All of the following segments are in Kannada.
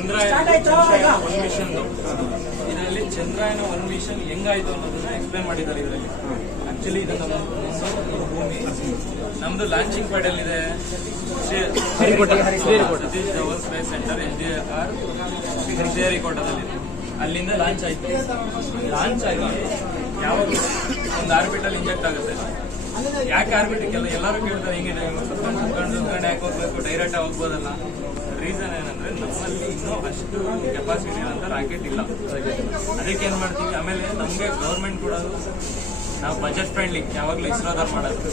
ಚಂದ್ರಯಾನ 1 ಮಿಷನ್ ಇದರಲ್ಲಿ ಚಂದ್ರಯಾನ 1 ಮಿಷನ್ ಹೆಂಗಾಯ್ತು ಅನ್ನೋದನ್ನ ಎಕ್ಸ್ಪ್ಲೈನ್ ಮಾಡಿದ್ದಾರೆ ಇದರಲ್ಲಿ. ಆಕ್ಚುಲಿ ಇದು ನಮ್ಮ ಭೂಮಿ, ನಮ್ದು ಲಾಂಚಿಂಗ್ ಪ್ಯಾಡ್ ಎಲ್ಲಿದೆ? Satish Dhawan space centre SDR ಶ್ರೀಹರಿಕೋಟದಲ್ಲಿ. ಅಲ್ಲಿಂದ ಲಾಂಚ್ ಆಯ್ತು. ಲಾಂಚ್ ಆಗಿ ಯಾವಾಗ ಒಂದು ಆರ್ಬಿಟಲ್ ಇಂಜೆಕ್ಟ್ ಆಗುತ್ತೆ. ಯಾಕೆ ಆರ್ಬಿಟಿಕ್ ಎಲ್ಲರೂ ಕೇಳ್ತಾರೆ ಹೆಂಗಿದೆ ಕುತ್ಕೊಂಡು ಯಾಕೆ ಹೋಗ್ಬೇಕು, ಡೈರೆಕ್ಟ್ ಹೋಗ್ಬೋದಲ್ಲ. ರೀಸನ್ ಏನಂದ್ರೆ ನಮ್ಮಲ್ಲಿ ಇನ್ನೂ ಅಷ್ಟು ಕೆಪಾಸಿಟಿ ಇರೋಂಥ ರಾಕೆಟ್ ಇಲ್ಲ. ಅದಕ್ಕೆ ಏನ್ ಮಾಡ್ತೀವಿ. ಆಮೇಲೆ ನಮ್ಗೆ ಗೌರ್ಮೆಂಟ್ ಕೊಡೋದು ನಾವು ಬಜೆಟ್ ಫ್ರೆಂಡ್ಲಿ ಯಾವಾಗ್ಲೂ ಇಸ್ರೋದವ್ರು ಮಾಡೋದು.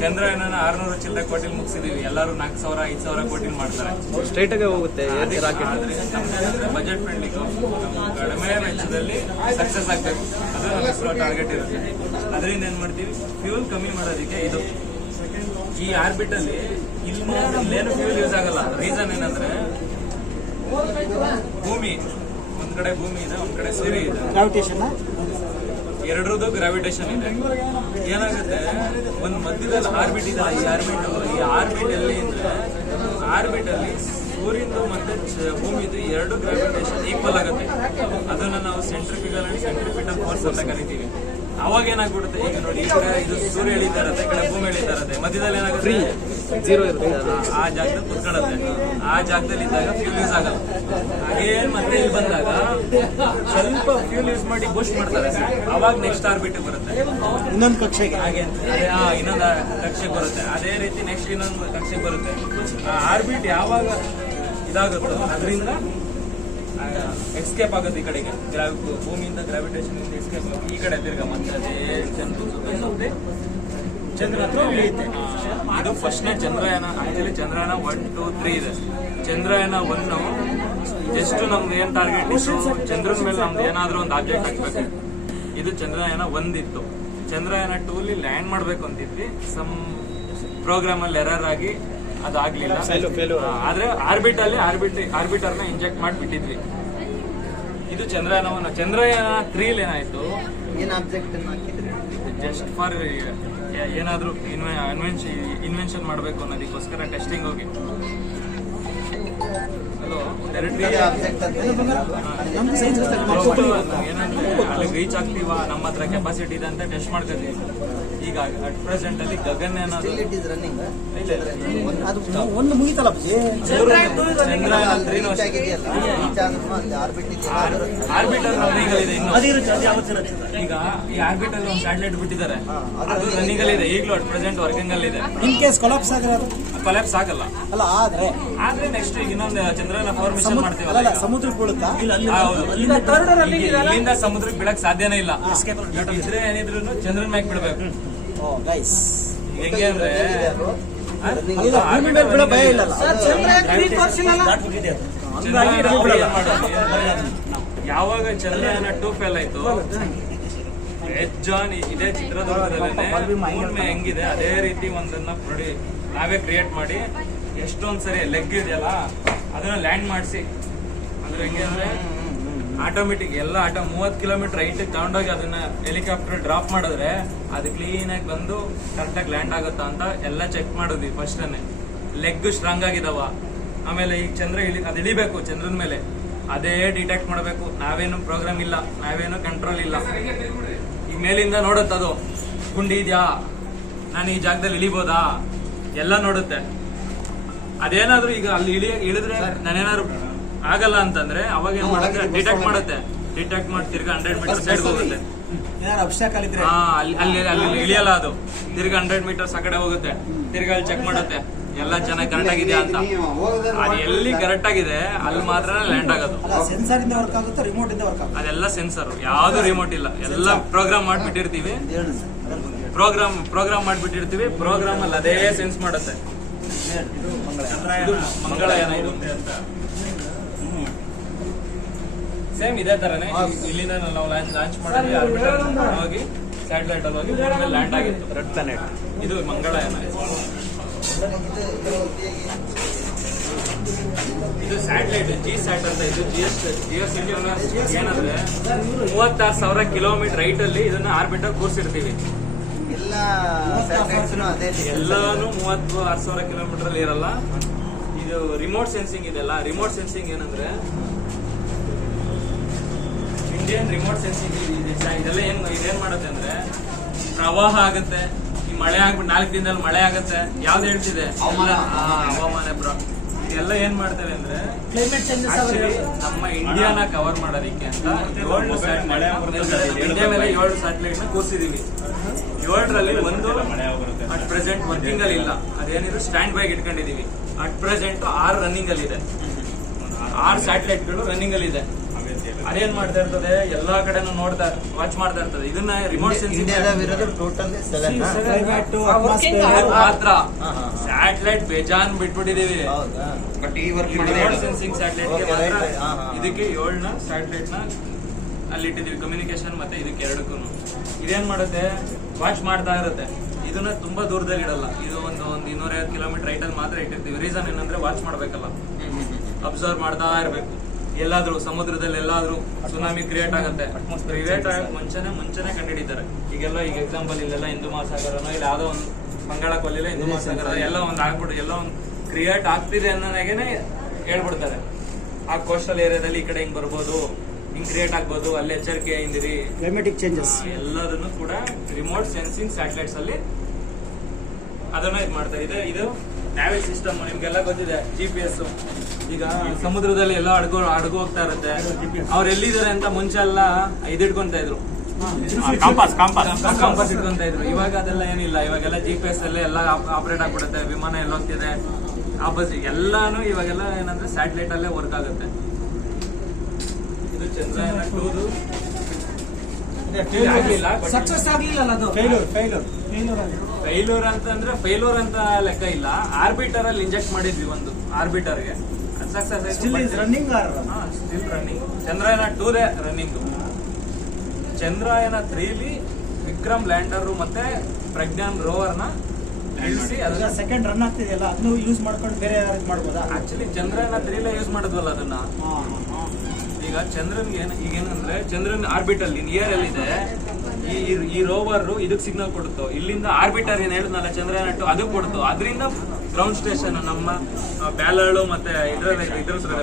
ಚಂದ್ರಯಾನ 600 ಚಿಲ್ಲರೆ ಕೋಟಿಲ್ ಮುಗಿಸಿದೀವಿ. ಎಲ್ಲರೂ 4,000 5,000 ಕೋಟಿಲ್ ಮಾಡ್ತಾರೆ. ಸ್ಟ್ರೈಟ್ ಆಗಿ ಹೋಗುತ್ತೆ. ಬಜೆಟ್ ಫ್ರೆಂಡ್ಲಿ ಕಡಿಮೆ ವೆಚ್ಚದಲ್ಲಿ ಸಕ್ಸಸ್ ಆಗ್ಬೇಕು, ಅದು ನಮ್ಮ ಇಸ್ರೋ ಟಾರ್ಗೆಟ್ ಇರುತ್ತೆ. ಅದರಿಂದ ಏನ್ ಮಾಡ್ತೀವಿ, ಫ್ಯೂಲ್ ಕಮ್ಮಿ ಮಾಡೋದಕ್ಕೆ ಇದು ಈ ಆರ್ಬಿಟ್ ಅಲ್ಲಿ ಇಲ್ಲೇನು ಫ್ಯೂಲ್ ಯೂಸ್ ಆಗಲ್ಲ. ರೀಸನ್ ಏನಂದ್ರೆ ಭೂಮಿ ಒಂದ್ ಕಡೆ ಭೂಮಿ ಇದೆ, ಒಂದ್ ಕಡೆ ಸೂರ್ಯ ಇದೆ. ಗ್ರಾವಿಟೇಷನ್ ಎರಡರದ್ದು ಗ್ರಾವಿಟೇಷನ್ ಇದೆ. ಏನಾಗುತ್ತೆ, ಒಂದು ಮಧ್ಯದಲ್ಲಿ ಆರ್ಬಿಟ್ ಇದೆ. ಈ ಆರ್ಬಿಟ್ ಎಲ್ಲಿ ಅಂದ್ರೆ ಆರ್ಬಿಟ್ ಅಲ್ಲಿ ಸೂರ್ಯಂದು ಮತ್ತೆ ಭೂಮಿದು ಎರಡು ಗ್ರಾವಿಟೇಷನ್ ಈಕ್ವಲ್ ಆಗುತ್ತೆ. ಅದನ್ನ ನಾವು ಸೆಂಟ್ರಿಪಿಟಲ್ ಫೋರ್ಸ್ ಅಂತ ಕರಿತೀವಿ. ಅವಾಗ ಏನಾಗ್ಬಿಡುತ್ತೆ, ಈಗ ನೋಡಿ ಈ ಕಡೆ ಇದು ಸೂರ್ಯ ಎಳಿತಾ ಇರುತ್ತೆ, ಈ ಕಡೆ ಭೂಮಿ ಎಳಿತಾ ಇರುತ್ತೆ, ಮಧ್ಯದಲ್ಲಿ ಏನಾಗುತ್ತೆ ಜೀರೋ ಇರುತ್ತೆ. ಆ ಜಾಗದಲ್ಲಿ ಕುತ್ಕೊಳ್ಳುತ್ತೆ. ಆ ಜಾಗದಲ್ಲಿ ಇದ್ದಾಗ ಫ್ಯೂಲ್ ಯೂಸ್ ಆಗಲ್ಲ. ಹಾಗೇ ಮತ್ತೆ ಇಲ್ಲಿ ಬಂದಾಗ ಸ್ವಲ್ಪ ಫ್ಯೂಲ್ ಯೂಸ್ ಮಾಡಿ ಬೂಸ್ಟ್ ಮಾಡ್ತಾರೆ. ಅವಾಗ ನೆಕ್ಸ್ಟ್ ಆರ್ಬಿಟ್ ಬರುತ್ತೆ, ಇನ್ನೊಂದು ಕಕ್ಷೆಗೆ. ಹಾಗೆ ಇನ್ನೊಂದು ಕಕ್ಷೆಗೆ ಬರುತ್ತೆ. ಅದೇ ರೀತಿ ನೆಕ್ಸ್ಟ್ ಇನ್ನೊಂದು ಕಕ್ಷೆಗೆ ಬರುತ್ತೆ. ಆ ಆರ್ಬಿಟ್ ಯಾವಾಗ ಇದಾಗುತ್ತೋ ಅದರಿಂದ ಎಸ್ಕೇಪ್ ಆಗುತ್ತೆ ಈ ಕಡೆಗೆ. ಭೂಮಿಯಿಂದ ಗ್ರಾವಿಟೇಷನ್ ಇಂದ ಎಸ್ಕೇಪ್ ಆಗುತ್ತೆ ಈ ಕಡೆ ತಿರ್ಗ ಮತ್ತೆ ಅದೇ ಚಂದ್ರ ಹತ್ರ ಇಳಿಯುತ್ತೆ. ಇದು ಫಸ್ಟ್ನೇ ಚಂದ್ರಯಾನ. ಆಕ್ಚುಲಿ ಚಂದ್ರಯಾನ 1, 2, 3 ಇದೆ. ಚಂದ್ರಯಾನ 1 ಜಸ್ಟ್ ನಮ್ದು ಏನ್ ಟಾರ್ಗೆಟ್ ಇತ್ತು, ಚಂದ್ರನ ಮೇಲೆ ನಮ್ದು ಏನಾದ್ರೂ ಒಂದು ಆಬ್ಜೆಕ್ಟ್ ಹಾಕ್ಬೇಕು. ಇದು ಚಂದ್ರಯಾನ 1 ಇತ್ತು. ಚಂದ್ರಯಾನ 2 ಲ್ಯಾಂಡ್ ಮಾಡ್ಬೇಕು ಅಂತಿದ್ವಿ. ಸಮ್ ಪ್ರೋಗ್ರಾಮ್ ಅಲ್ಲಿ ಎರರ್ ಆಗಿ ಅದಾಗ್ಲಿಲ್ಲ. ಆದ್ರೆ ಆರ್ಬಿಟರ್ನ ಇಂಜೆಕ್ಟ್ ಮಾಡಿಬಿಟ್ಟಿದ್ವಿ. ಇದು ಚಂದ್ರಯಾನ 1. ಚಂದ್ರಯಾನ 3 ಏನಾಯ್ತು, ಏನ್ ಆಬ್ಜೆಕ್ಟ್ ಹಾಕಿದ್ರಿ? ಜಸ್ಟ್ ಫಾರ್ ಏನಾದ್ರೂ ಇನ್ವೆನ್ಷನ್ ಮಾಡಬೇಕು ಅನ್ನೋದಕ್ಕೋಸ್ಕರ ಟೆಸ್ಟಿಂಗ್ ಹೋಗಿ ಏನಂದ್ರೆ ಅಲ್ಲಿ ರೀಚ್ ಆಗ್ತೀವ, ನಮ್ಮ ಹತ್ರ ಕೆಪಾಸಿಟಿ ಇದೆ ಅಂತ ಟೆಸ್ಟ್ ಮಾಡ್ಕೊತೀವಿ. ಈಗ ಅಟ್ ಪ್ರೆಸೆಂಟ್ ಅಲ್ಲಿ ಗಗನ್ ಏನಾದ್ರು ಒಂದು ಮುಗಿತಲ್ಲ ಆರ್ಬಿಟರ್ ರನ್ನಿಂಗ್ ಇದೆ ಇನ್ನು. ಈಗ ಈ ಆರ್ಬಿಟರ್ ಒಂದು ಸ್ಯಾಟಲೈಟ್ ಬಿಟ್ಟಿದ್ದಾರೆ, ಅದು ರನ್ನಿಂಗ್ ಅಲ್ಲಿ ಇದೆ ಈಗಲೂ. ಅಟ್ ಪ್ರೆಸೆಂಟ್ ವರ್ಕಿಂಗ್ ಅಲ್ಲಿ ಇದೆ. ಇನ್ ಕೇಸ್ ಕೊಲಾಪ್ಸ್ ಆಗಿರೋದು ಕೊಲಾಪ್ಸ್ ಆಗಲ್ಲ. ಅಲ್ಲ ಆದ್ರೆ ನೆಕ್ಸ್ಟ್ ಈಗ ಇನ್ನೊಂದು ಚಂದ್ರನ ಫಾರ್ಮೇಶನ್ ಮಾಡ್ತೀವಲ್ಲ, ಸಮುದ್ರಕ್ಕೆ ಬೀಳುತ್ತಾ? ಇಲ್ಲಿಂದ ಸಮುದ್ರಕ್ಕೆ ಬೀಳಕ್ ಸಾಧ್ಯನೇ ಇಲ್ಲ. ಇದ್ರೆ ಏನಿದ್ರು ಚಂದ್ರನ ಮ್ಯಾಕ್ ಬಿಡ್ಬೇಕು. ಹೆಂಗೆ ಅಂದ್ರೆ ಭಯ ಇಲ್ಲ. ಯಾವಾಗ ಚಂದ್ರಯಾನ 2 ಫೇಲ್ ಆಯ್ತು, ಜಾನ್ ಇದೇ ಚಿತ್ರದುರ್ಗದಲ್ಲೇ ಹೆಂಗಿದೆ ಅದೇ ರೀತಿ ಒಂದನ್ನ ನಾವೇ ಕ್ರಿಯೇಟ್ ಮಾಡಿ ಎಷ್ಟೊಂದ್ ಸರಿ ಲೆಗ್ ಇದೆಯಲ್ಲ ಅದನ್ನ ಲ್ಯಾಂಡ್ ಮಾಡಿಸಿ. ಅಂದ್ರೆ ಹೆಂಗೆ ಅಂದ್ರೆ ಆಟೋಮೆಟಿಕ್ ಎಲ್ಲ 30 ಕಿಲೋಮೀಟರ್ ಹೈಟ್ ತಗೊಂಡೋಗಿ ಅದನ್ನ ಹೆಲಿಕಾಪ್ಟರ್ ಡ್ರಾಪ್ ಮಾಡಿದ್ರೆ ಅದು ಕ್ಲೀನ್ ಆಗಿ ಬಂದು ಕರೆಕ್ಟ್ ಆಗಿ ಲ್ಯಾಂಡ್ ಆಗುತ್ತಾ ಅಂತ ಎಲ್ಲ ಚೆಕ್ ಮಾಡಿದ್ವಿ ಫಸ್ಟ್. ಲೆಗ್ ಸ್ಟ್ರಾಂಗ್ ಆಗಿದಾವ. ಆಮೇಲೆ ಈಗ ಅದು ಇಳಿಬೇಕು ಚಂದ್ರನ ಮೇಲೆ, ಅದೇ ಡಿಟೆಕ್ಟ್ ಮಾಡಬೇಕು. ನಾವೇನು ಪ್ರೋಗ್ರಾಮ್ ಇಲ್ಲ, ನಾವೇನು ಕಂಟ್ರೋಲ್ ಇಲ್ಲ. ಈಗ ಮೇಲಿಂದ ನೋಡುತ್ತದು ಗುಂಡಿ ಇದ್ಯಾ, ನಾನು ಈ ಜಾಗದಲ್ಲಿ ಇಳಿಬೋದಾ ಎಲ್ಲ ನೋಡುತ್ತೆ. ಅದೇನಾದ್ರೂ ಈಗ ಅಲ್ಲಿ ಇಳಿದ್ರೆ ನಾನೇನಾದ್ರು ಆಗಲ್ಲ ಅಂತಂದ್ರೆ ಅವಾಗ ಏನ್ ಮಾಡುತ್ತೆ, ಡಿಟೆಕ್ಟ್ ಮಾಡುತ್ತೆ. ಡಿಟೆಕ್ಟ್ ಮಾಡಿ ತಿರ್ಗಾ 100 ಮೀಟರ್ ಸೈಡ್ ಹೋಗುತ್ತೆ. ಅಲ್ಲಿ ಇಳಿಯಲ್ಲ ಅದು. ತಿರ್ಗಾ 100 ಮೀಟರ್ಸ್ ಆ ಕಡೆ ಹೋಗುತ್ತೆ. ತಿರ್ಗಾ ಅಲ್ಲಿ ಚೆಕ್ ಮಾಡುತ್ತೆ ಎಲ್ಲ ಚೆನ್ನಾಗಿ ಕರೆಕ್ಟ್ ಆಗಿದೆಯಾ ಅಂತ. ಅದು ಎಲ್ಲಿ ಕರೆಕ್ಟ್ ಆಗಿದೆ ಅಲ್ಲಿ ಮಾತ್ರ ಲ್ಯಾಂಡ್ ಆಗೋದು. ಸೆನ್ಸರ್ ಇಂದ ವರ್ಕ್ ಆಗುತ್ತೆ, ರಿಮೋಟ್ ಇಂದ ವರ್ಕ್ ಆಗುತ್ತೆ. ಅದೆಲ್ಲ ಸೆನ್ಸರ್, ಯಾವ್ದು ರಿಮೋಟ್ ಇಲ್ಲ. ಎಲ್ಲ ಪ್ರೋಗ್ರಾಮ್ ಮಾಡ್ಬಿಟ್ಟಿರ್ತೀವಿ. ಪ್ರೋಗ್ರಾಮ್ ಮಾಡ್ಬಿಟ್ಟಿರ್ತೀವಿ. ಪ್ರೋಗ್ರಾಮ್ ಅಲ್ಲಿ ಅದೇ ಸೆನ್ಸ್ ಮಾಡುತ್ತೆ. ಮಂಗಳಯಾನ ಇದು ಸೇಮ್ ಇದೇ ತರನೇ. ಇಲ್ಲಿಂದ ನಾವು ಲಾಂಚ್ ಮಾಡಿದ್ವಿ. ಆರ್ಬಿಟರ್ ಹೋಗಿ ಸ್ಯಾಟಲೈಟ್ ಅಲ್ಲಿ ಹೋಗಿ ಲ್ಯಾಂಡ್ ಆಗಿತ್ತು. ರೆಡ್ ಪ್ಲಾನೆಟ್ ಇದು ಮಂಗಳಯಾನ. ಇದು ಸ್ಯಾಟಲೈಟ್ G-SAT ಅಂತ. ಇದು ಜಿಯೋಸಿಟಿ ಏನಂದ್ರೆ 36,000 ಕಿಲೋಮೀಟರ್ ಹೈಟ್ ಅಲ್ಲಿ ಇದನ್ನ ಆರ್ಬಿಟರ್ ಕೂರ್ಸಿರ್ತೀವಿ. ಎಲ್ಲಾನು 36,000 ಕಿಲೋಮೀಟರ್ ಅಲ್ಲಿ ಇರಲ್ಲ. ಇದು ರಿಮೋಟ್ ಸೆನ್ಸಿಂಗ್ ಇದೆಲ್ಲ. ರಿಮೋಟ್ ಸೆನ್ಸಿಂಗ್ ಏನಂದ್ರೆ ಇಂಡಿಯನ್ ರಿಮೋಟ್ ಸೆನ್ಸಿಂಗ್ ಇದೆಲ್ಲ ಇದೇನ್ ಮಾಡುತ್ತೆ ಅಂದ್ರೆ ಪ್ರವಾಹ ಆಗುತ್ತೆ, ಈ ಮಳೆ ಆಗ್ಬಿಟ್ಟು 4 ದಿನದಲ್ಲಿ ಮಳೆ ಆಗುತ್ತೆ, ಯಾವ್ದು ಹೇಳ್ತಿದೆ ಹವಾಮಾನ ಇದೆಲ್ಲ ಏನ್ ಮಾಡ್ತಾರೆ ಅಂದ್ರೆ ಕ್ಲೈಮೇಟ್ ಚೇಂಜಸ್ Actually, ನಮ್ಮ ಇಂಡಿಯಾನ ಕವರ್ ಮಾಡೋದಿಕ್ಕೆ ಅಂತ 7 ಇಂಡಿಯಾ ಮೇಲೆ 7 ಸ್ಯಾಟಲೈಟ್ ನ ಕೂರಿಸಿದೀವಿ. 7ರಲ್ಲಿ ಒಂದು ಅಟ್ ಪ್ರೆಸೆಂಟ್ ವರ್ಕಿಂಗ್ ಅಲ್ಲಿ ಇಲ್ಲ, ಅದೇನಿದ್ರು ಸ್ಟ್ಯಾಂಡ್ ಬೈ ಇಟ್ಕೊಂಡಿದೀವಿ. ಅಟ್ ಪ್ರೆಸೆಂಟ್ 6 ರನ್ನಿಂಗ್ ಅಲ್ಲಿ ಇದೆ, 6 ಸ್ಯಾಟಲೈಟ್ ಗಳು ರನ್ನಿಂಗ್ ಅಲ್ಲಿ ಇದೆ. ಅದೇನ್ ಮಾಡ್ತಾ ಇರ್ತದೆ, ಎಲ್ಲಾ ಕಡೆನೂ ನೋಡ್ತಾ ವಾಚ್ ಮಾಡ್ತಾ ಇರ್ತದೆ. ಇದನ್ನ ರಿಮೋಟ್ ಸೆನ್ಸಿಂಗ್ ಮಾತ್ರ ಸ್ಯಾಟಲೈಟ್ ಬೇಜಾನ್ ಬಿಟ್ಬಿಟ್ಟಿದೀವಿ. ರಿಮೋಟ್ ಸೆನ್ಸಿಂಗ್ ಸ್ಯಾಟಲೈಟ್ ಇದಕ್ಕೆ 7 ಸ್ಯಾಟಲೈಟ್ ನ ಅಲ್ಲಿ ಇಟ್ಟಿದೀವಿ, ಕಮ್ಯುನಿಕೇಶನ್ ಮತ್ತೆ ಇದಕ್ಕೆ 2ಕ್ಕೂ. ಇದೇನ್ ಮಾಡುತ್ತೆ, ವಾಚ್ ಮಾಡ್ತಾ ಇರುತ್ತೆ. ಇದನ್ನ ತುಂಬಾ ದೂರದಲ್ಲಿ ಇಡಲ್ಲ, ಇದು ಒಂದು 250 ಕಿಲೋಮೀಟರ್ ರೈಟ್ ಅಲ್ಲಿ ಮಾತ್ರ ಇಟ್ಟಿರ್ತೀವಿ. ರೀಸನ್ ಏನಂದ್ರೆ ವಾಚ್ ಮಾಡ್ಬೇಕಲ್ಲ, ಅಬ್ಸರ್ವ್ ಮಾಡ್ತಾ ಇರ್ಬೇಕು. ಎಲ್ಲಾದ್ರೂ ಸಮುದ್ರದಲ್ಲಿ ಎಲ್ಲಾದ್ರೂ ಸುನಾಮಿ ಕ್ರಿಯೇಟ್ ಆಗುತ್ತೆ, ಕ್ರಿಯೇಟ್ ಆಗಕ್ಕೆ ಮುಂಚೆನೆ ಕಂಡುಹಿಡಿತಾರೆ. ಈಗ ಎಕ್ಸಾಂಪಲ್ ಇಲ್ಲೆಲ್ಲ ಹಿಂದೂ ಮಹಾಸಾಗರನೋ ಇಲ್ಲ ಯಾವ್ದೋ ಒಂದು ಬಂಗಾಳ ಕೊಲ್ಲಿಲ್ಲ ಹಿಂದೂ ಮಹಾಸಾಗರ ಎಲ್ಲ ಒಂದು ಆಗ್ಬಿಟ್ಟು ಎಲ್ಲ ಒಂದು ಕ್ರಿಯೇಟ್ ಆಗ್ತಿದೆ ಅನ್ನೋದಾಗೇನೆ ಹೇಳ್ಬಿಡ್ತಾರೆ. ಆ ಕೋಸ್ಟಲ್ ಏರಿಯಾದಲ್ಲಿ ಈ ಕಡೆ ಹಿಂಗ್ ಬರ್ಬೋದು, ಹಿಂಗ್ ಕ್ರಿಯೇಟ್ ಆಗ್ಬೋದು, ಅಲ್ಲಿ ಎಚ್ಚರಿಕೆ ಇಂದಿರಿ. ಕ್ಲೈಮೆಟಿಕ್ ಚೇಂಜಸ್ ಎಲ್ಲದನ್ನು ಕೂಡ ರಿಮೋಟ್ ಸೆನ್ಸಿಂಗ್ ಸ್ಯಾಟಲೈಟ್ಸ್ ಅಲ್ಲಿ ಅದನ್ನ ಇದು ಮಾಡ್ತಾರೆ. ಇದು ನ್ಯಾವಿಲ್ ಸಿಸ್ಟಮ್ ನಿಮ್ಗೆಲ್ಲ ಗೊತ್ತಿದೆ, GPS. ಈಗ ಸಮುದ್ರದಲ್ಲಿ ಎಲ್ಲ ಅಡಗು ಹೋಗ್ತಾ ಇರುತ್ತೆ, ಅವ್ರು ಎಲ್ಲಿದ್ದಾರೆ ಅಂತ ಮುಂಚೆ ಎಲ್ಲ ಇದಿಟ್ಕೊಂತ ಇದ್ರು, ಕಾಂಪಾಸ್ ಇಟ್ಕೊಂತ ಇದ್ರು. ಇವಾಗ ಅದೆಲ್ಲ ಏನಿಲ್ಲ, ಇವಾಗೆಲ್ಲ GPS ಅಲ್ಲೇ ಎಲ್ಲ ಆಪರೇಟ್ ಆಗ್ಬಿಡುತ್ತೆ. ವಿಮಾನ ಎಲ್ಲ ಹೋಗ್ತಿದೆ ಆಪೋಸಿಟ್ ಎಲ್ಲಾನು ಇವಾಗೆಲ್ಲ ಏನಂದ್ರೆ ಸ್ಯಾಟಲೈಟ್ ಅಲ್ಲೇ ವರ್ಕ್ ಆಗುತ್ತೆ. ಇದು ಚಂದ್ರಯಾನ 2 ಸಕ್ಸಸ್ ಆಗ್ಲಿಲ್ಲ ಅದು ಫೈಲೂರ್ ಅಂತಂದ್ರೆ ಫೈಲೂರ್ ಅಂತ ಲೆಕ್ಕ ಇಲ್ಲ. ಆರ್ಬಿಟರ್ ಅಲ್ಲಿ ಇಂಜೆಕ್ಟ್ ಮಾಡಿದ್ವಿ ಒಂದು ಆರ್ಬಿಟರ್ಗೆ, success running still running. Chandrayaan 2 running. Chandrayaan 3ಲಿ ವಿಕ್ರಮ್ ಲ್ಯಾಂಡರ್ ಮತ್ತೆ ಪ್ರಜ್ಞಾನ್ ರೋವರ್ ನ ಇಳಿಸಿ ಅದನ್ನ ಸೆಕೆಂಡ್ ರನ್ ಆಗ್ತಿದೆಯಲ್ಲ, ಅದನ್ನು ಯೂಸ್ ಮಾಡ್ಕೊಂಡು ಬೇರೆ ಯಾರು ಮಾಡ್ಬೋದಾ? ಆಕ್ಚುಲಿ ಚಂದ್ರಯಾನ 3ಲೇ ಯೂಸ್ ಮಾಡಿದ್ವಲ್ಲ ಅದನ್ನ. ಈಗ ಚಂದ್ರನ್ಗೆ ಈಗೇನಂದ್ರೆ ಚಂದ್ರನ್ ಆರ್ಬಿಟಲ್ ನಿಯರ್ ಎಲ್ಲಿದೆ, ಈ ರೋವರ್ ಇದಕ್ಕೆ ಸಿಗ್ನಲ್ ಕೊಡುತ್ತೋ, ಇಲ್ಲಿಂದ ಆರ್ಬಿಟರ್ ಏನ್ ಹೇಳಿದ್ನಲ್ಲ ಚಂದ್ರಯಾನ 2 ಅದಕ್ಕೆ ಕೊಡ್ತು. ಅದರಿಂದ ಗ್ರೌಂಡ್ ಸ್ಟೇಷನ್ ನಮ್ಮ ಬ್ಯಾಲಹಳ್ಳು ಮತ್ತೆ ಇದ್ರ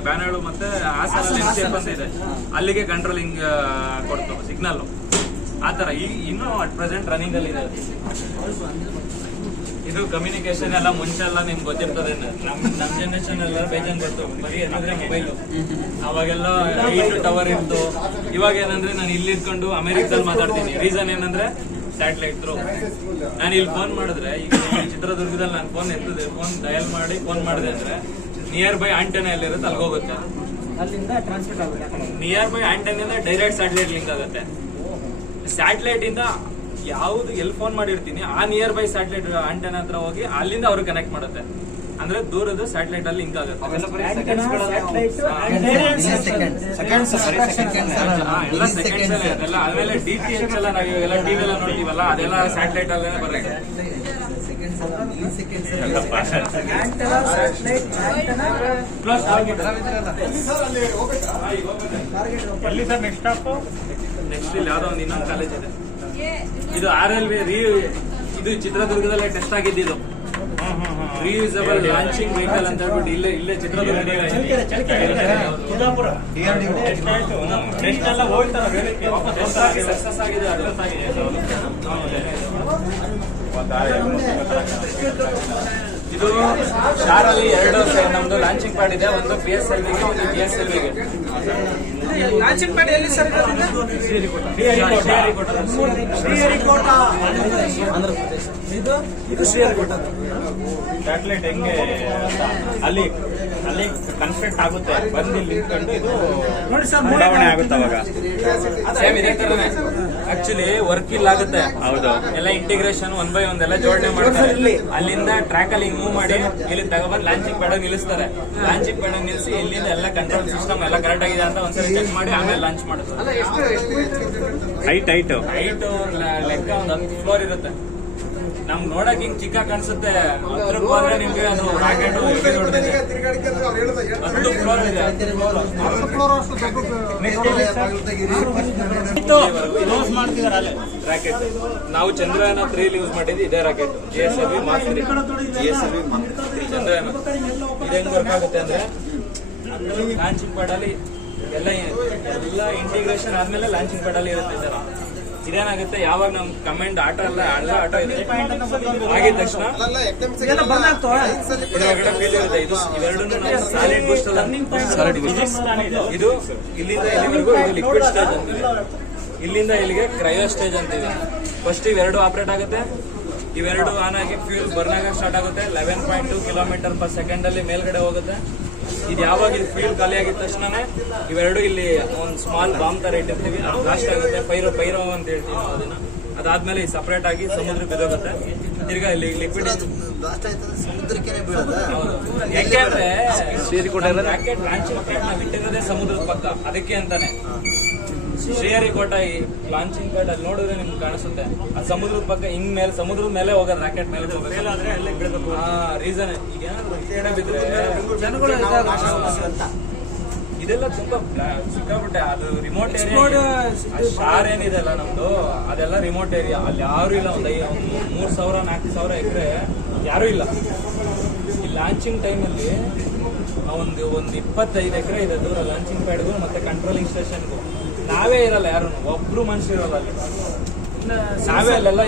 ಬ್ಯಾನಹಳ್ಳು ಮತ್ತೆ ಹಾಸನಲ್ಲಿ MCF ಅಂತ ಇದೆ, ಅಲ್ಲಿಗೆ ಕಂಟ್ರೋಲಿಂಗ್ ಕೊಡ್ತು ಸಿಗ್ನಲ್. ಆತರ ಇನ್ನೂ ಅಟ್ ಪ್ರೆಸೆಂಟ್ ರನ್ನಿಂಗ್ ಅಲ್ಲಿ ಇದೆ. ಇದು ಕಮ್ಯುನಿಕೇಶನ್ ಎಲ್ಲ ಮುಂಚೆ ಎಲ್ಲ ನಿಮ್ಗೆ ಗೊತ್ತಿರ್ತದೆ. ನಮ್ ಜನರೇಷನ್ ಎಲ್ಲ ಬೇಜಾನ್ ಗೊತ್ತು, ಬರೀ ಏನಂದ್ರೆ ಮೊಬೈಲ್. ಅವಾಗೆಲ್ಲ 8 ಟವರ್ ಇತ್ತು. ಇವಾಗ ಏನಂದ್ರೆ ನಾನು ಇಲ್ಲಿ ಇದ್ಕೊಂಡು ಅಮೆರಿಕದಲ್ಲಿ ಮಾತಾಡ್ತೀನಿ. ರೀಸನ್ ಏನಂದ್ರೆ ಸ್ಯಾಟಲೈಟ್ ಥ್ರೂ. ನಾನು ಇಲ್ಲಿ ಫೋನ್ ಮಾಡಿದ್ರೆ, ಈಗ ಚಿತ್ರದುರ್ಗದಲ್ಲಿ ನಾನು ಫೋನ್ ಎತ್ತದೆ, ಫೋನ್ ಡಯಲ್ ಮಾಡಿ ಫೋನ್ ಮಾಡಿದೆ ಅಂದ್ರೆ ನಿಯರ್ ಬೈ ಆಂಟೆನಾ ಎಲ್ಲಿರುತ್ತೆ ಅಲ್ಲಿಗೆ ಹೋಗುತ್ತೆ, ಅಲ್ಲಿಂದ ಟ್ರಾನ್ಸ್ಮಿಟ್ ಆಗುತ್ತೆ. Near by antenna direct satellite link ಆಗುತ್ತೆ. ಸ್ಯಾಟಲೈಟ್ ಇಂದ ಯಾವ್ದು ಎಲ್ಲಿ ಫೋನ್ ಮಾಡಿರ್ತೀನಿ ಆ ನಿಯರ್ ಬೈ ಸ್ಯಾಟಲೈಟ್ ಆಂಟೆನಾ ಹತ್ರ ಹೋಗಿ ಅಲ್ಲಿಂದ ಅವ್ರಿಗೆ ಕನೆಕ್ಟ್ ಮಾಡುತ್ತೆ. ಅಂದ್ರೆ ದೂರದ ಸ್ಯಾಟಲೈಟ್ ಅಲ್ಲಿ ಲಿಂಕ್ ಆಗುತ್ತೆ. ಎಲ್ಲ ಸೆಕೆಂಡ್ಸ್ ಎಲ್ಲ. ಆಮೇಲೆ DTH ಎಲ್ಲ ನಾವೆಲ್ಲ ಟಿವಿ ಎಲ್ಲ ನೋಡ್ತೀವಲ್ಲ, ಅದೆಲ್ಲ ಸ್ಯಾಟಲೈಟ್ ಅಲ್ಲೇ ಬರುತ್ತೆ. ನೆಕ್ಸ್ಟ್ ಇಲ್ಲಿ ಯಾವ್ದೋ ಒಂದು ಇನ್ನೊಂದು ಕಾಲೇಜ್ ಇದೆ, ಇದು RLV ಇದು ಚಿತ್ರದುರ್ಗದಲ್ಲೇ ಟೆಸ್ಟ್ ಆಗಿದ್ದು. ರೀಯೂಸಬಲ್ ಲಾಂಚಿಂಗ್ ವೆಹಿಕಲ್ ಅಂತ ಹೇಳ್ಬಿಟ್ಟು ಇಲ್ಲೇ ಚಿತ್ರದುರ್ಗದಲ್ಲಿ ಸಕ್ಸಸ್ ಆಗಿದೆ. ಇದು ಶಾರಲ್ಲಿ 2 ನಮ್ದು ಲಾಂಚಿಂಗ್ ಮಾಡಿದೆ, ಒಂದು PSLV ಗೆ ಒಂದು PSLV ಗೆ. ಲಾಂಚಿಂಗ್ ಮಾಡಿ ಎಲ್ಲಿ ಸರ್? ಇದು ಶ್ರೀಹರಿಕೋಟ. ಸ್ಯಾಟಲೈಟ್ ಹೆಂಗೆ ಅಲ್ಲಿ ಕನ್ಸ್ಟ್ರಕ್ಟ್ ಆಗುತ್ತೆ, ಬಂದು ಇಲ್ಲಿ ನಿಂತ್ಕೊಂಡು ಇದು ನೋಡಿ ಸರ್, ಉಡಾವಣೆ ಆಗುತ್ತೆ. ಅವಾಗ ಸೇಮ್ ಇದೇ ತರನೇ ಆಕ್ಚುಲಿ ವರ್ಕ್ ಇಲ್ಲ ಆಗುತ್ತೆ. ಹೌದು, ಎಲ್ಲ ಇಂಟಿಗ್ರೇಷನ್ 1 by 1 ಎಲ್ಲ ಜೋಡಣೆ ಮಾಡ್ತಾರೆ. ಅಲ್ಲಿಂದ ಟ್ರ್ಯಾಕ್ ಅಲ್ಲಿ ಮೂವ್ ಮಾಡಿ ಇಲ್ಲಿ ತಗೊಬಂದು ಲಾಂಚಿಂಗ್ ಪ್ಯಾಡ್ ನಿಲ್ಲಿಸ್ತಾರೆ. ಲಾಂಚಿಂಗ್ ಪ್ಯಾಡ್ ನಿಲ್ಲಿಸಿ ಇಲ್ಲಿಂದ ಎಲ್ಲ ಕಂಟ್ರೋಲ್ ಸಿಸ್ಟಮ್ ಎಲ್ಲ ಕರೆಕ್ಟ್ ಆಗಿದೆ ಅಂತ ಒಂದ್ಸರಿ ಚೆಕ್ ಮಾಡಿ ಆಮೇಲೆ ಲಾಂಚ್ ಮಾಡುತ್ತೆ. ಹೈಟ್ ಲೆಕ್ಕ ಒಂದು 10 ಫ್ಲೋರ್ ಇರುತ್ತೆ. ನಮ್ಗೆ ನೋಡಕ್ ಹಿಂಗ್ ಚಿಕ್ಕ ಕಾಣಿಸುತ್ತೆ, ಹತ್ರಕ್ಕೆ ಹೋದ್ರೆ ನಿಮ್ಗೆ ಅದು ರಾಕೆಟ್ 10 ಫ್ಲೋರ್ ಇದೆ. ರಾಕೆಟ್ ನಾವು ಚಂದ್ರಯಾನ 3 ಯೂಸ್ ಮಾಡಿದ್ವಿ ಇದೇ ರಾಕೆಟ್, GSLV Mark 3. ಚಂದ್ರಯಾನ. ಇದು ಹೆಂಗ್ ವರ್ಕ್ ಆಗುತ್ತೆ ಅಂದ್ರೆ ಲಾಂಚಿಂಗ್ ಪ್ಯಾಡ್ ಅಲ್ಲಿ ಎಲ್ಲ ಇಂಟಿಗ್ರೇಷನ್ ಆದ್ಮೇಲೆ ಲಾಂಚಿಂಗ್ ಪ್ಯಾಡ್ ಅಲ್ಲಿ ಇರುತ್ತೆ ಸರ್. ಇದೇನಾಗುತ್ತೆ, ಯಾವಾಗ ನಮ್ ಕಮೆಂಡ್ ಆಟೋ ಎಲ್ಲ ಆಟೋ ಇದೆ ಆಗಿದ ತಕ್ಷಣ ಇದೆಲ್ಲ ಬಂದ್ ಆಗ್ತಾವ. ಇದ್ರೊಳಗಡೆ ಫೀಲ್ ಇರುತ್ತೆ. ಇದು ಇವೆರಡನ್ನು ನಾವು ಸಾಲಿಡ್ ಬೂಸ್ಟ್ ಇದು ಇಲ್ಲಿಂದ ಇಲ್ಲಿವರೆಗೂ ಇದು ಲಿಕ್ವಿಡ್ ಸ್ಟೇಜ್ ಅಂತೀವಿ, ಇಲ್ಲಿಂದ ಇಲ್ಲಿಗೆ ಕ್ರಯೋ ಸ್ಟೇಜ್ ಅಂತೀವಿ. ಫಸ್ಟ್ ಇವೆರಡು ಆಪರೇಟ್ ಆಗುತ್ತೆ, ಇವೆರಡು ಆನ್ ಆಗಿ ಫ್ಯೂಲ್ ಬರ್ನ್ ಆಗಕ್ಕೆ ಸ್ಟಾರ್ಟ್ ಆಗುತ್ತೆ. 11.2 km/s ಅಲ್ಲಿ ಮೇಲ್ಗಡೆ ಹೋಗುತ್ತೆ. ಇದು ಯಾವಾಗ ಇದು ಫ್ಯೂಲ್ ಖಾಲಿ ಆಗಿದ ತಕ್ಷಣನೇ ಇವೆರಡು ಇಲ್ಲಿ ಒಂದು ಸ್ಮಾಲ್ ಬಾಂಬ್ ತರ ಇಟ್ಟಿರ್ತೀವಿ, ಅದು ಬ್ಲಾಸ್ಟ್ ಆಗುತ್ತೆ. ಪೈರೋ ಅಂತ ಹೇಳ್ತೀವಿ ನಾವು ಅದನ್ನ. ಅದಾದ್ಮೇಲೆ ಇದು ಸಪರೇಟ್ ಆಗಿ ಸಮುದ್ರ ಬಿದ್ದೋಗುತ್ತೆ. ತಿರ್ಗಾ ಇಲ್ಲಿ ಲಿಕ್ವಿಡ್ ಯಾಕೆಂದ್ರೆ ರಾಕೆಟ್ ಲಾಂಚಿಂಗ್ ಪ್ಯಾಡ್ ನಾವು ಇಟ್ಟಿರೋದೇ ಸಮುದ್ರದ ಪಕ್ಕ, ಅದಕ್ಕೆ ಅಂತಾನೆ ಶ್ರೀಹರಿಕೋಟ ಈ ಲಾಂಚಿಂಗ್ ಪ್ಯಾಡ್ ಅಲ್ಲಿ ನೋಡಿದ್ರೆ ನಿಮ್ಗೆ ಕಾಣಿಸುತ್ತೆ. ಆ ಸಮುದ್ರದ ಪಕ್ಕ ಹಿಂಗ್ ಮೇಲೆ ಸಮುದ್ರದ ಮೇಲೆ ಹೋಗೋದು, ರಾಕೆಟ್ ಮೇಲೆ ರೀಸನ್ ಈಗ ಏನಾದ್ರು ಈ ಕಡೆ ಬಿದ್ರೆ ಜನಗಳು ಇದೆಲ್ಲ ತುಂಬಾ ಸಿಕ್ಕಾಬಿಟ್ಟೆ. ಅದು ರಿಮೋಟ್ ಏರಿಯಾ, ಶಾರ್ ಏನಿದೆ ಅಲ್ಲ ನಮ್ದು, ಅದೆಲ್ಲ ರಿಮೋಟ್ ಏರಿಯಾ. ಅಲ್ಲಿ ಯಾರು ಇಲ್ಲ. ಒಂದು 3,000-4,000 ಎಕರೆ ಯಾರು ಇಲ್ಲ. ಈ ಲಾಂಚಿಂಗ್ ಟೈಮಲ್ಲಿ ಒಂದು 25 ಎಕರೆ ಇದೆ ದೂರ ಲಾಂಚಿಂಗ್ ಪ್ಯಾಡ್ಗೂ ಮತ್ತೆ ಕಂಟ್ರೋಲಿಂಗ್ ಸ್ಟೇಷನ್ಗೂ. ನಾವೇ ಇರಲ್ಲ, ಯಾರು ಒಬ್ರು ಮನುಷ್ಯರು ಇರಲ್ಲ ಅಲ್ಲಿ. ನಾವೇ ಅಲ್ಲೆಲ್ಲ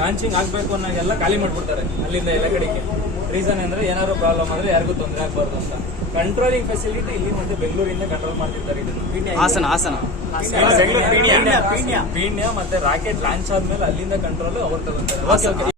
ಲಾಂಚಿಂಗ್ ಆಗ್ಬೇಕು ಅನ್ನೋದೆಲ್ಲ ಖಾಲಿ ಮಾಡ್ಬಿಡ್ತಾರೆ ಅಲ್ಲಿಂದ ಎಲ್ಲ ಕಡೆಗೆ. ರೀಸನ್ ಅಂದ್ರೆ ಏನಾದ್ರು ಪ್ರಾಬ್ಲಮ್ ಆದ್ರೆ ಯಾರಿಗೂ ತೊಂದರೆ ಆಗ್ಬಾರ್ದು ಅಂತ. ಕಂಟ್ರೋಲಿಂಗ್ ಫೆಸಿಲಿಟಿ ಇಲ್ಲಿ ಮತ್ತೆ ಬೆಂಗಳೂರಿಂದ ಕಂಟ್ರೋಲ್ ಮಾಡ್ತಿರ್ತಾರೆ ಇದನ್ನು. ಹಾಸನ ಪೀಣ್ಯ ಮತ್ತೆ ರಾಕೆಟ್ ಲಾಂಚ್ ಆದ್ಮೇಲೆ ಅಲ್ಲಿಂದ ಕಂಟ್ರೋಲ್ ಅವ್ರು ತಗೊಂತಾರೆ.